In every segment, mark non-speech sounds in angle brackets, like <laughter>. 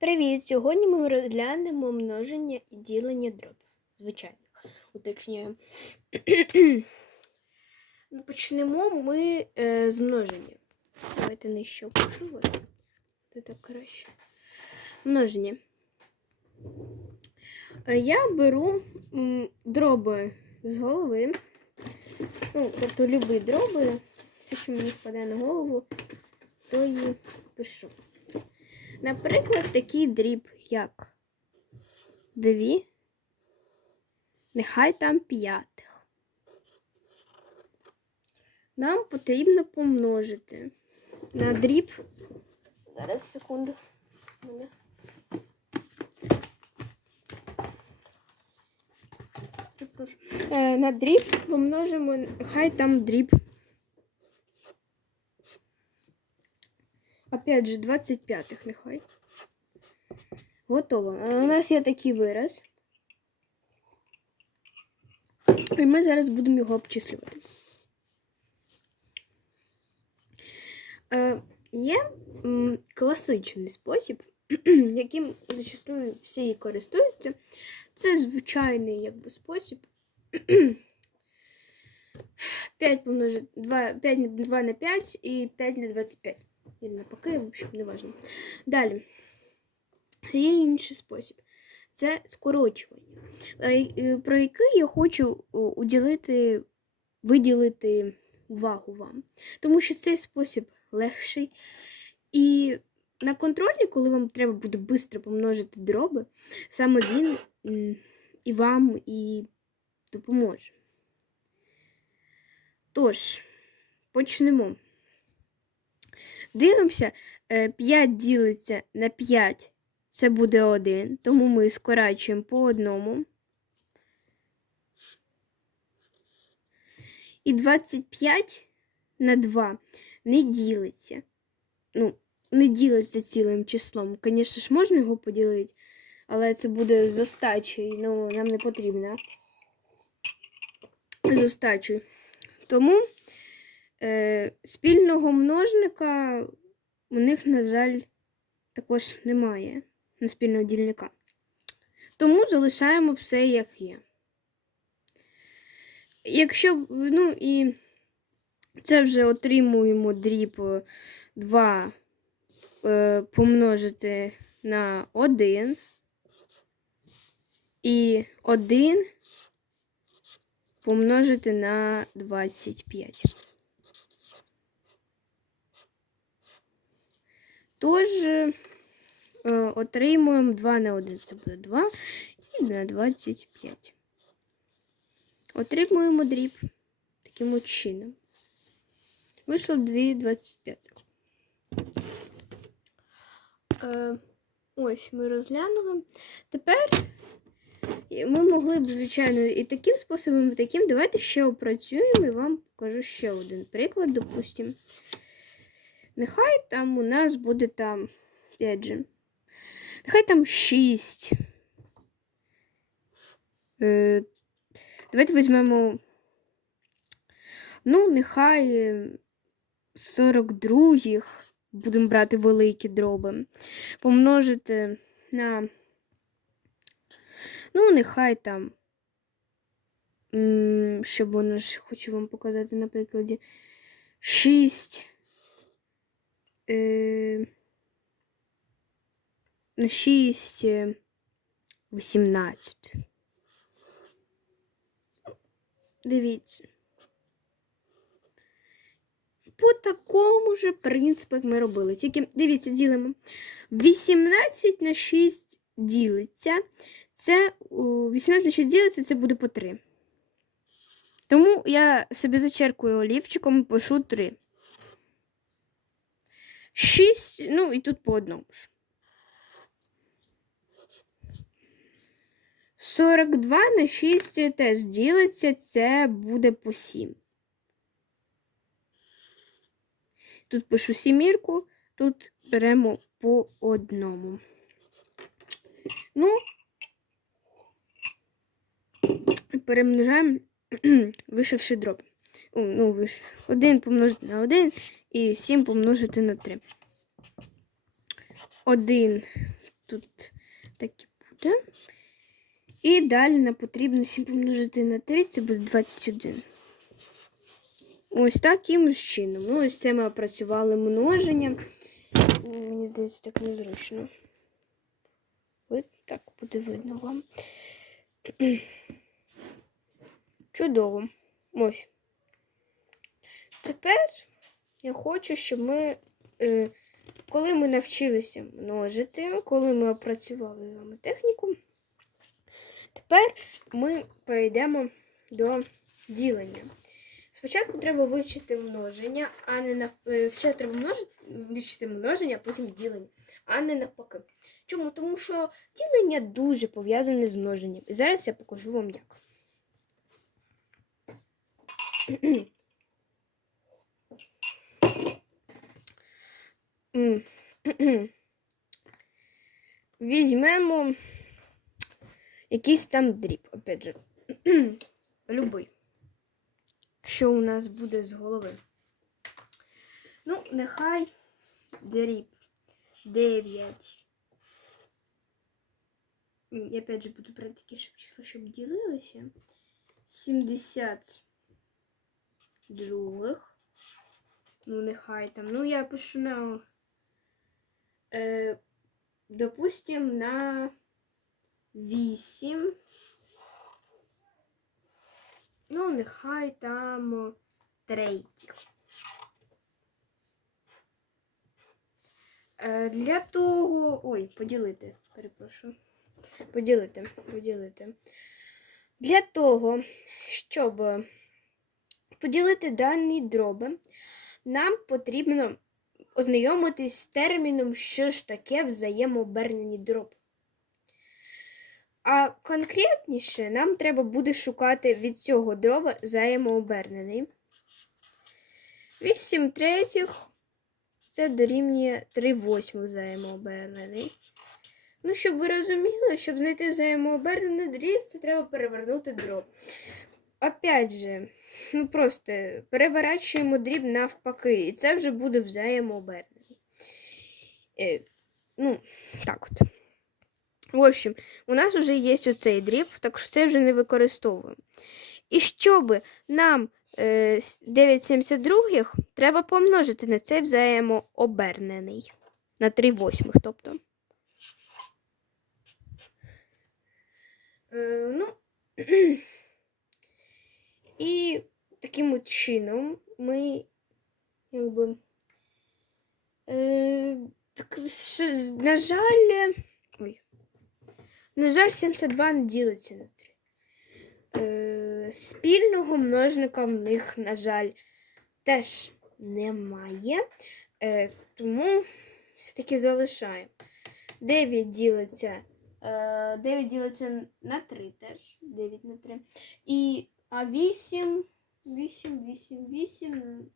Привіт! Сьогодні ми розглянемо множення і ділення дробів. Звичайно, уточнюємо. <clears throat> Ну, Почнемо ми е, з множення. Давайте нижче опишу вас. Це так краще. Множення. Е, Я беру дроби з голови. Ну, тобто любі дроби. Все, що мені впаде на голову, то і пишу. Наприклад, такий дріб, як дві, нехай там п'ятих. Нам потрібно помножити на дріб. Зараз секунду. Е, На дріб помножимо, хай там дріб. Опять же, 25 нехай. Готово. У нас є такий вираз. І ми зараз будемо його обчислювати. Е, є класичний спосіб, <clears throat> яким зачастую всі користуються. Це звичайний якби, спосіб. 5 помножити 2, 5, 2 на 5 і 5 на 25. Или навпаки, в общем, не важно. Далі. Є інший спосіб. Це скорочування, е, е, про який я хочу уділити, виділити увагу вам. Тому що цей спосіб легший. І на контролі, коли вам треба буде швидко помножити дроби, саме він і вам і допоможе. Тож, почнемо. Дивимося, 5 ділиться на 5, це буде 1, тому ми скорачуємо по одному. І 25 на 2 не ділиться. Ну, не ділиться цілим числом. Звісно ж, можна його поділити, але це буде з остачею, ну, нам не потрібно. З остачею. Тому е, спільного множника у них, на жаль, також немає на спільного дільника. Тому залишаємо все як є. Якщо, ну і це вже отримуємо дріб 2 е, помножити на 1 і 1 помножити на 25. Тож е, отримуємо 2 на 1, це буде 2 і на 25. Отримуємо дріб таким чином. Вийшло 2,25. Е, ось ми розглянули. Тепер ми могли б, звичайно, і таким способом, і таким. Давайте ще опрацюємо і вам покажу ще один приклад, допустимо. Нехай там у нас буде там, же, нехай там 6. Е, давайте візьмемо, ну, нехай 42-х, будемо брати великі дроби, помножити на, ну, нехай там, щоб воно ж, хочу вам показати на прикладі, 6 е, на 6, е, 18. Дивіться. По такому же принципу, як ми робили. Тільки, дивіться, ділимо. 18 на 6 ділиться. Це у, 18 на 6 ділиться, це буде по 3. Тому я собі зачеркую олівчиком і пишу 3. 6, ну і тут по одному ж. 42 на 6 теж ділиться, це буде по 7. Тут пишу сімірку, тут беремо по одному. Ну, перемножаємо, <clears throat> вишивши дроб. Ну, виш... 1 помножити на 1 і 7 помножити на 3. 1 тут так і буде. І далі нам потрібно 7 помножити на 3, це буде 21. Ось таким чином. Ну, ось це ми опрацювали множення. Мені здається, так незручно. Ви так буде видно вам. Чудово. Ось. Тепер я хочу, щоб ми, е, коли ми навчилися множити, коли ми опрацювали з вами техніку, тепер ми перейдемо до ділення. Спочатку треба вивчити множення, а не на е, спочатку треба множити, вивчити множення, а потім ділення, а не навпаки. Чому? Тому що ділення дуже пов'язане з множенням. І зараз я покажу вам як. <clears throat> Візьмемо якийсь там дріб, опять же. Любий. Що у нас буде з голови? Ну, нехай дріб 9. Я опять же буду брати такі, щоб числа, щоб ділилися. 70 других. Ну, нехай там. Ну, я пишу на. Е, допустим, на 8. Ну, нехай там третіх. Е, для того. Ой, поділити, перепрошую. Поділити, поділити. Для того, щоб поділити дані дроби, нам потрібно ознайомитись з терміном, що ж таке взаємообернені дроби. А конкретніше нам треба буде шукати від цього дроба взаємообернений. 8 третіх це дорівнює 3 восьмих взаємообернений. Ну, щоб ви розуміли, щоб знайти взаємообернений дріб, це треба перевернути дроб. Опять же, ну просто переворачуємо дріб навпаки, і це вже буде взаємообернений. Е, ну, так от. В общем, у нас вже є оцей дріб, так що це вже не використовуємо. І щоб нам е, 9,72 треба помножити на цей взаємообернений. На 3 восьмих, тобто. Е, ну, <clears throat> і таким от чином ми якби. Е, так, на жаль, ой. На жаль, 72 не ділиться на 3. Е, спільного множника в них, на жаль, теж немає. Е, тому все-таки залишаємо. 9 ділиться. Е, 9 ділиться на 3 теж. 9 на 3. І, а 8, 8, 8, 8.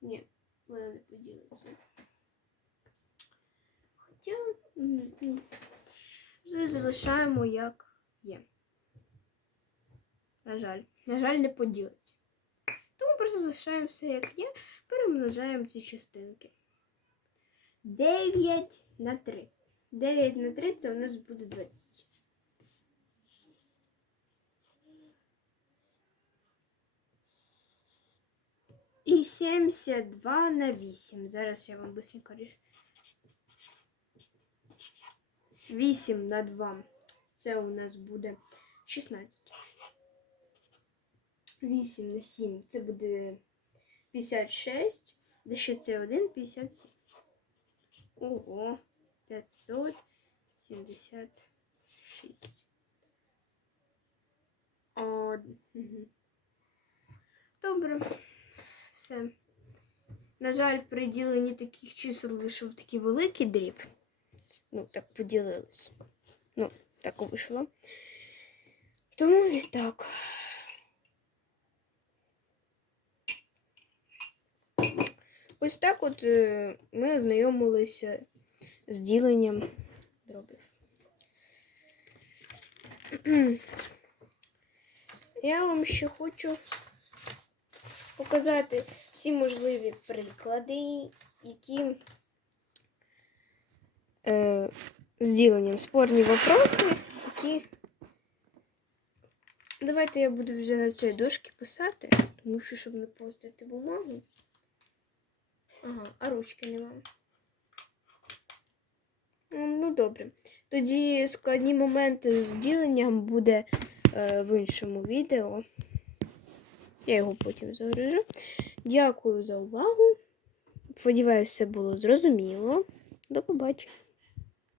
Ні, вона не поділиться. Хоча. Залишаємо як є. На жаль. На жаль, не поділиться. Тому просто залишаємо все як є, перемножаємо ці частинки. 9 на 3. 9 на 3 це у нас буде 20. І 72 на 8. Зараз я вам быстренько рішу. 8 на 2. Це у нас буде 16. 8 на 7. Це буде 56. Де ще це 1, 57. Ого. 576. О, угу. Добре. Все. На жаль, при діленні таких чисел вийшов такий великий дріб. Ну, так поділились. Ну, так вийшло. Тому і так. Ось так от е, ми ознайомилися з діленням дробів. <clears throat> Я вам ще хочу показати всі можливі приклади, які е, з діленням спорні вопроси, які. Давайте я буду вже на цій дошці писати, тому що щоб не постити бумагу. Ага, а ручки нема. Ну, добре. Тоді складні моменти з діленням буде е, в іншому відео. Я його потім загружу. Дякую за увагу. Сподіваюся, все було зрозуміло. До побачення.